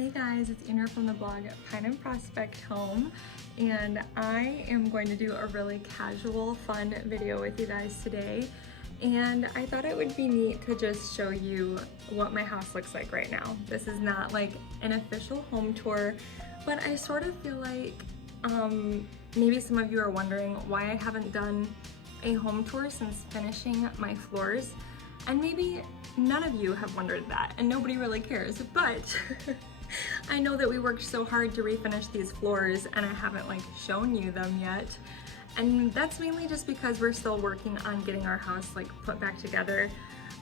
Hey guys, it's Ina from the blog Pine and Prospect Home, and I am going to do a really casual, fun video with you guys today. And I thought it would be neat to just show you what my house looks like right now. This is not like an official home tour, but I sort of feel like maybe some of you are wondering why I haven't done a home tour since finishing my floors. And maybe none of you have wondered that, and nobody really cares, but I know that we worked so hard to refinish these floors and I haven't like shown you them yet. And that's mainly just because we're still working on getting our house like put back together.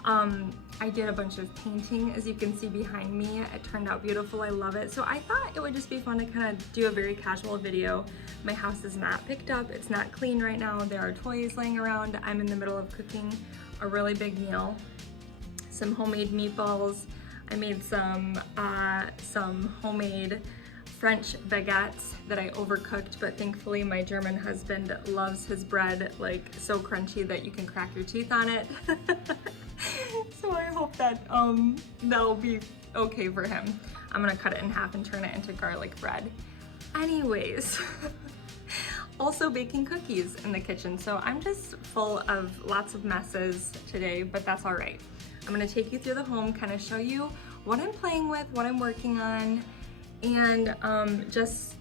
I did a bunch of painting, as you can see behind me. It turned out beautiful, I love it. So I thought it would just be fun to kind of do a very casual video. My house is not picked up, it's not clean right now. There are toys laying around. I'm in the middle of cooking a really big meal. Some homemade meatballs. I made some homemade French baguettes that I overcooked, but thankfully my German husband loves his bread like so crunchy that you can crack your teeth on it. So I hope that that'll be okay for him. I'm gonna cut it in half and turn it into garlic bread. Anyways, also baking cookies in the kitchen. So I'm just full of lots of messes today, but that's all right. I'm gonna take you through the home, kind of show you what I'm playing with, what I'm working on, and just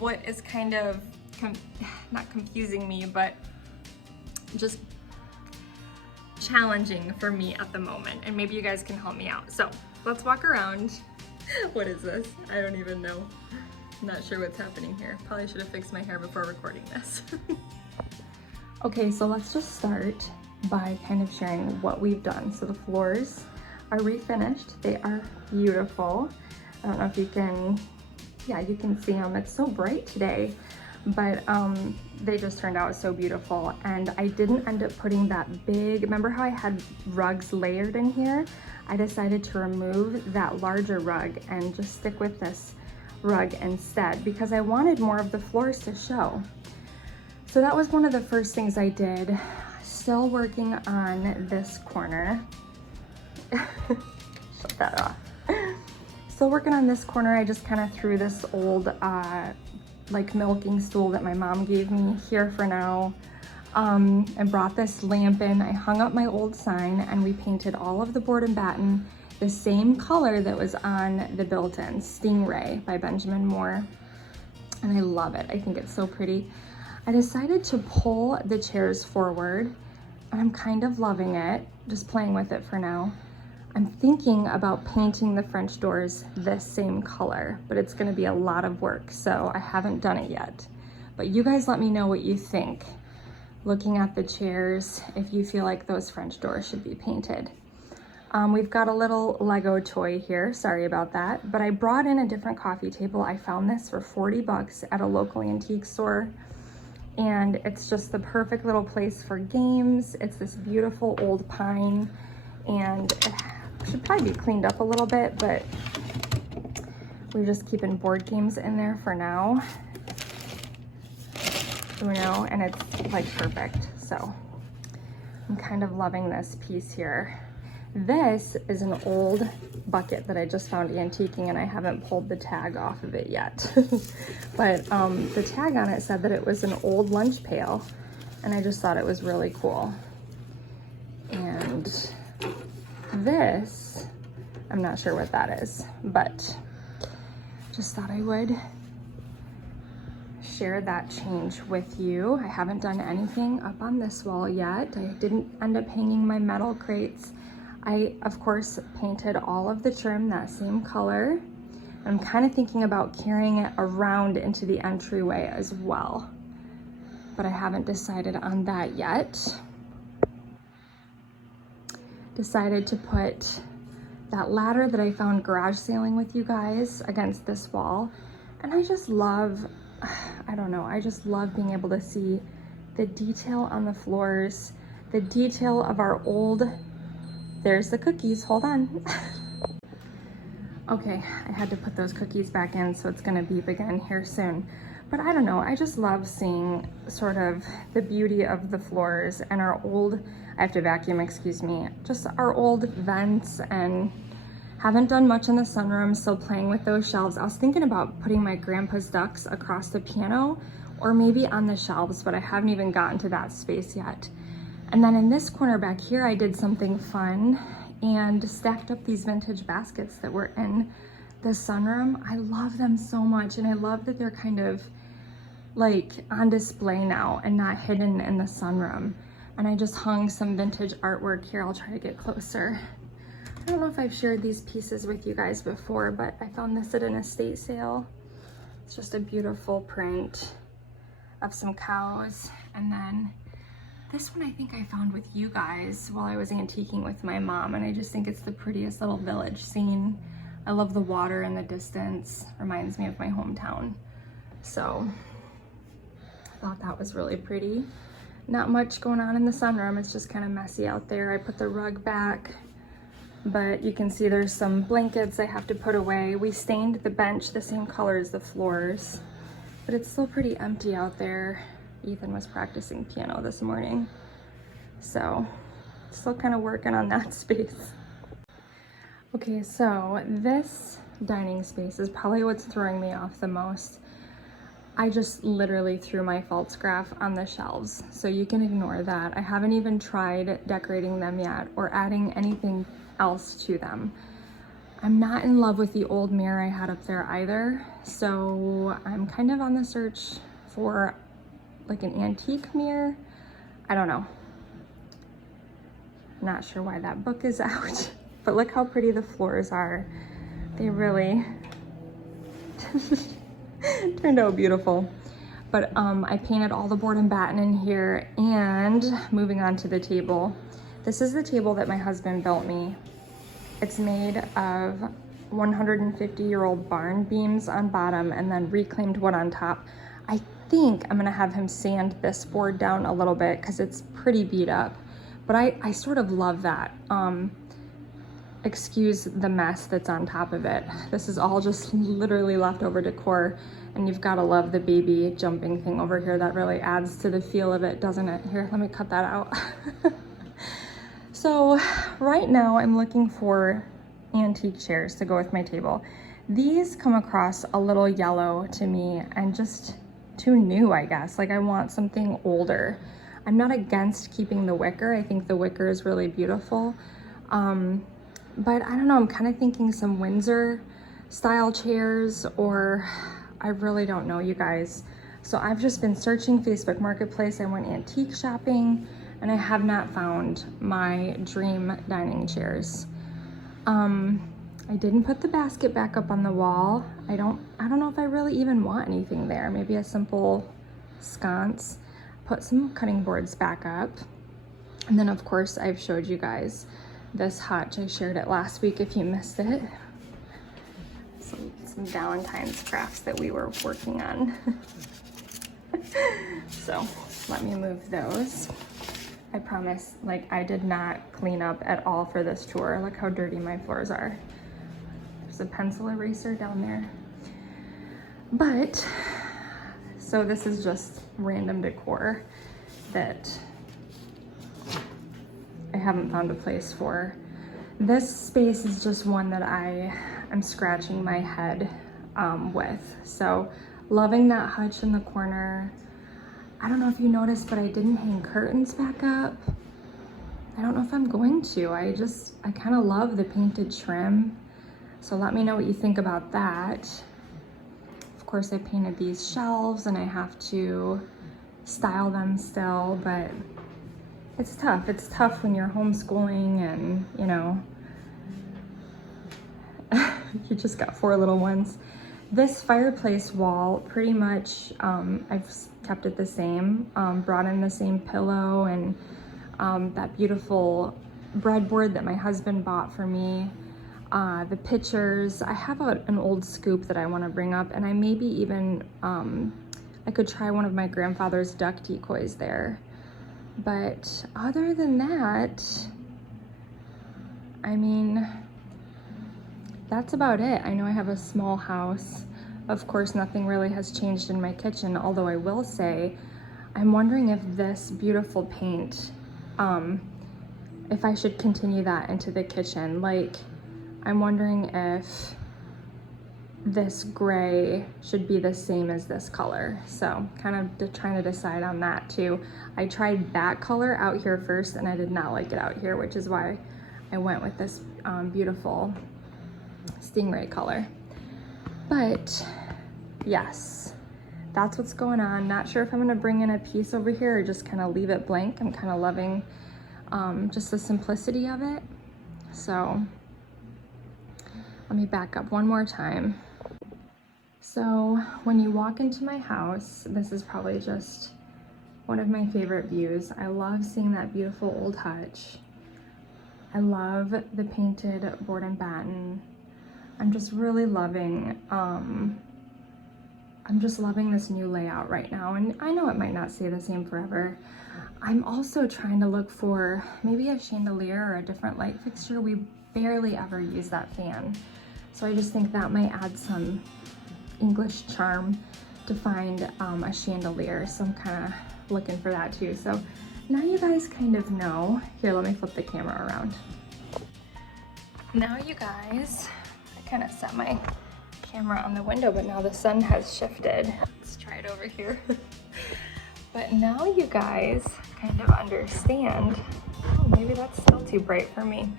what is kind of, not confusing me, but just challenging for me at the moment. And maybe you guys can help me out. So let's walk around. What is this? I don't even know. I'm not sure what's happening here. Probably should have fixed my hair before recording this. Okay, so let's just start by kind of sharing what we've done. So the floors are refinished. They are beautiful. I don't know if you can, yeah, you can see them. It's so bright today, but they just turned out so beautiful. And I didn't end up putting that big, remember how I had rugs layered in here? I decided to remove that larger rug and just stick with this rug instead because I wanted more of the floors to show. So that was one of the first things I did. Still working on this corner. Shut that off. Still working on this corner. I just kind of threw this old like milking stool that my mom gave me here for now, and brought this lamp in. I hung up my old sign and we painted all of the board and batten the same color that was on the built-in, Stingray by Benjamin Moore. And I love it. I think it's so pretty. I decided to pull the chairs forward. I'm kind of loving it, just playing with it for now. I'm thinking about painting the French doors this same color, but it's gonna be a lot of work, so I haven't done it yet. But you guys let me know what you think. Looking at the chairs, if you feel like those French doors should be painted. We've got a little Lego toy here, sorry about that, but I brought in a different coffee table. I found this for 40 bucks at a local antique store. And it's just the perfect little place for games. It's this beautiful old pine, and it should probably be cleaned up a little bit, but we're just keeping board games in there for now. Uno, and it's like perfect. So I'm kind of loving this piece here. This is an old bucket that I just found antiquing, and I haven't pulled the tag off of it yet. But the tag on it said that it was an old lunch pail, and I just thought it was really cool. And this, I'm not sure what that is, but just thought I would share that change with you. I haven't done anything up on this wall yet. I didn't end up hanging my metal crates. I, of course, painted all of the trim that same color. I'm kind of thinking about carrying it around into the entryway as well, but I haven't decided on that yet. Decided to put that ladder that I found garage sailing with you guys against this wall. And I just love, I don't know, I just love being able to see the detail on the floors, the detail of our old, there's the cookies, hold on. Okay, I had to put those cookies back in, so it's gonna beep again here soon. But I don't know, I just love seeing sort of the beauty of the floors and our old, I have to vacuum, excuse me, just our old vents and Haven't done much in the sunroom, still playing with those shelves. I was thinking about putting my grandpa's ducks across the piano or maybe on the shelves, but I haven't even gotten to that space yet. And then in this corner back here, I did something fun and stacked up these vintage baskets that were in the sunroom. I love them so much, and I love that they're kind of like on display now and not hidden in the sunroom. And I just hung some vintage artwork here. I'll try to get closer. I don't know if I've shared these pieces with you guys before, but I found this at an estate sale. It's just a beautiful print of some cows. And then this one I think I found with you guys while I was antiquing with my mom, and I just think it's the prettiest little village scene. I love the water in the distance. Reminds me of my hometown. So I thought that was really pretty. Not much going on in the sunroom. It's just kind of messy out there. I put the rug back, but you can see there's some blankets I have to put away. We stained the bench the same color as the floors, but it's still pretty empty out there. Ethan was practicing piano this morning, so still kind of working on that space. Okay, so this dining space is probably what's throwing me off the most. I just literally threw my false graph on the shelves, so you can ignore that. I haven't even tried decorating them yet or adding anything else to them. I'm not in love with the old mirror I had up there either, so I'm kind of on the search for like an antique mirror. I don't know. Not sure why that book is out, but look how pretty the floors are. They really turned out beautiful. But I painted all the board and batten in here. And moving on to the table. This is the table that my husband built me. It's made of 150-year-old barn beams on bottom and then reclaimed wood on top. I think I'm gonna have him sand this board down a little bit because it's pretty beat up. But I sort of love that. Excuse the mess that's on top of it. This is all just literally leftover decor, and you've got to love the baby jumping thing over here. That really adds to the feel of it, doesn't it? Here, let me cut that out. So right now I'm looking for antique chairs to go with my table. These come across a little yellow to me and just too new, I guess. Like I want something older. I'm not against keeping the wicker. I think the wicker is really beautiful. But I don't know, I'm kind of thinking some Windsor style chairs, or I really don't know, you guys. So I've just been searching Facebook Marketplace. I went antique shopping and I have not found my dream dining chairs. I didn't put the basket back up on the wall. I don't know if I really even want anything there. Maybe a simple sconce. Put some cutting boards back up. And then of course I've showed you guys this hutch. I shared it last week if you missed it. Some Valentine's crafts that we were working on. So let me move those. I promise, like I did not clean up at all for this tour. Look how dirty my floors are. There's a pencil eraser down there. But, so this is just random decor that I haven't found a place for. This space is just one that I am scratching my head with. So loving that hutch in the corner. I don't know if you noticed, but I didn't hang curtains back up. I don't know if I'm going to. I kind of love the painted trim. So let me know what you think about that. Of course, I painted these shelves and I have to style them still, but it's tough. It's tough when you're homeschooling and, you know, you just got 4 little ones. This fireplace wall, pretty much, I've kept it the same. Brought in the same pillow and that beautiful breadboard that my husband bought for me. The pictures. I have an old scoop that I want to bring up, and I maybe even, I could try one of my grandfather's duck decoys there. But other than that, I mean, that's about it. I know I have a small house. Of course, nothing really has changed in my kitchen, although I will say, I'm wondering if this beautiful paint, if I should continue that into the kitchen. Like, I'm wondering if this gray should be the same as this color. So kind of trying to decide on that too. I tried that color out here first and I did not like it out here, which is why I went with this beautiful stingray color. But yes, that's what's going on. Not sure if I'm gonna bring in a piece over here or just kind of leave it blank. I'm kind of loving just the simplicity of it. So let me back up one more time. So when you walk into my house, this is probably just one of my favorite views. I love seeing that beautiful old hutch. I love the painted board and batten. I'm just really loving, this new layout right now. And I know it might not stay the same forever. I'm also trying to look for maybe a chandelier or a different light fixture. We barely ever use that fan. So I just think that might add some English charm to find a chandelier. So I'm kind of looking for that too. So now you guys kind of know. Here, let me flip the camera around. Now you guys, I kind of set my camera on the window, but now the sun has shifted. Let's try it over here. But now you guys kind of understand. Oh, maybe that's still too bright for me.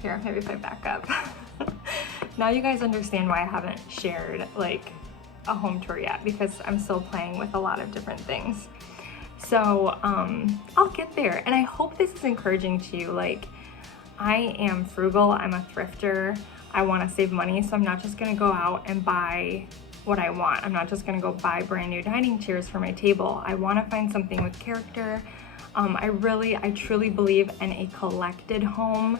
Here, maybe if I back up. Now you guys understand why I haven't shared like a home tour yet, because I'm still playing with a lot of different things. So I'll get there, and I hope this is encouraging to you. Like, I am frugal, I'm a thrifter, I want to save money, so I'm not just gonna go out and buy what I want. I'm not just gonna go buy brand new dining chairs for my table. I want to find something with character. I truly believe in a collected home.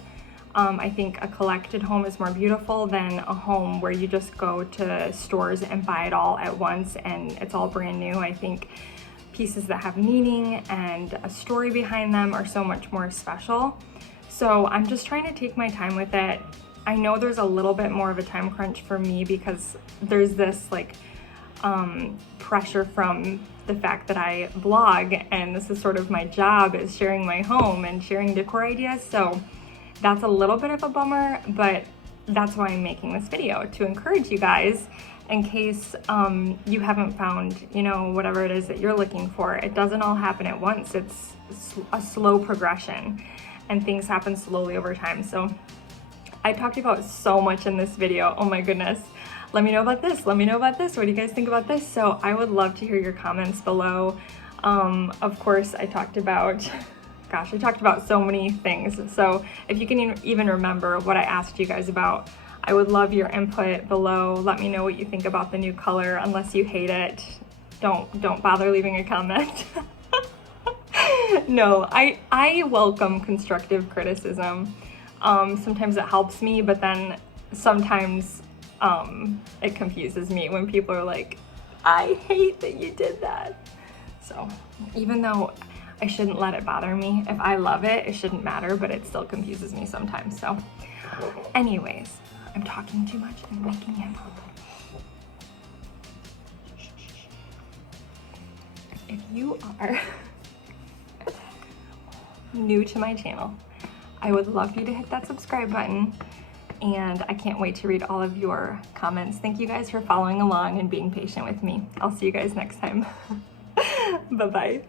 I think a collected home is more beautiful than a home where you just go to stores and buy it all at once and it's all brand new. I think pieces that have meaning and a story behind them are so much more special. So I'm just trying to take my time with it. I know there's a little bit more of a time crunch for me because there's this like pressure from the fact that I blog, and this is sort of my job, is sharing my home and sharing decor ideas. So that's a little bit of a bummer, but that's why I'm making this video, to encourage you guys in case you haven't found, you know, whatever it is that you're looking for. It doesn't all happen at once. It's a slow progression and things happen slowly over time. So I talked about so much in this video. Oh my goodness. Let me know about this. Let me know about this. What do you guys think about this? So I would love to hear your comments below. Of course, I talked about so many things. So if you can even remember what I asked you guys about, I would love your input below. Let me know what you think about the new color. Unless you hate it, don't bother leaving a comment. No, I welcome constructive criticism. Sometimes it helps me, but then sometimes it confuses me when people are like, I hate that you did that. So even though I shouldn't let it bother me, if I love it, it shouldn't matter, but it still confuses me sometimes. So anyways, I'm talking too much and making him up. If you are new to my channel, I would love you to hit that subscribe button, and I can't wait to read all of your comments. Thank you guys for following along and being patient with me. I'll see you guys next time. Bye-bye.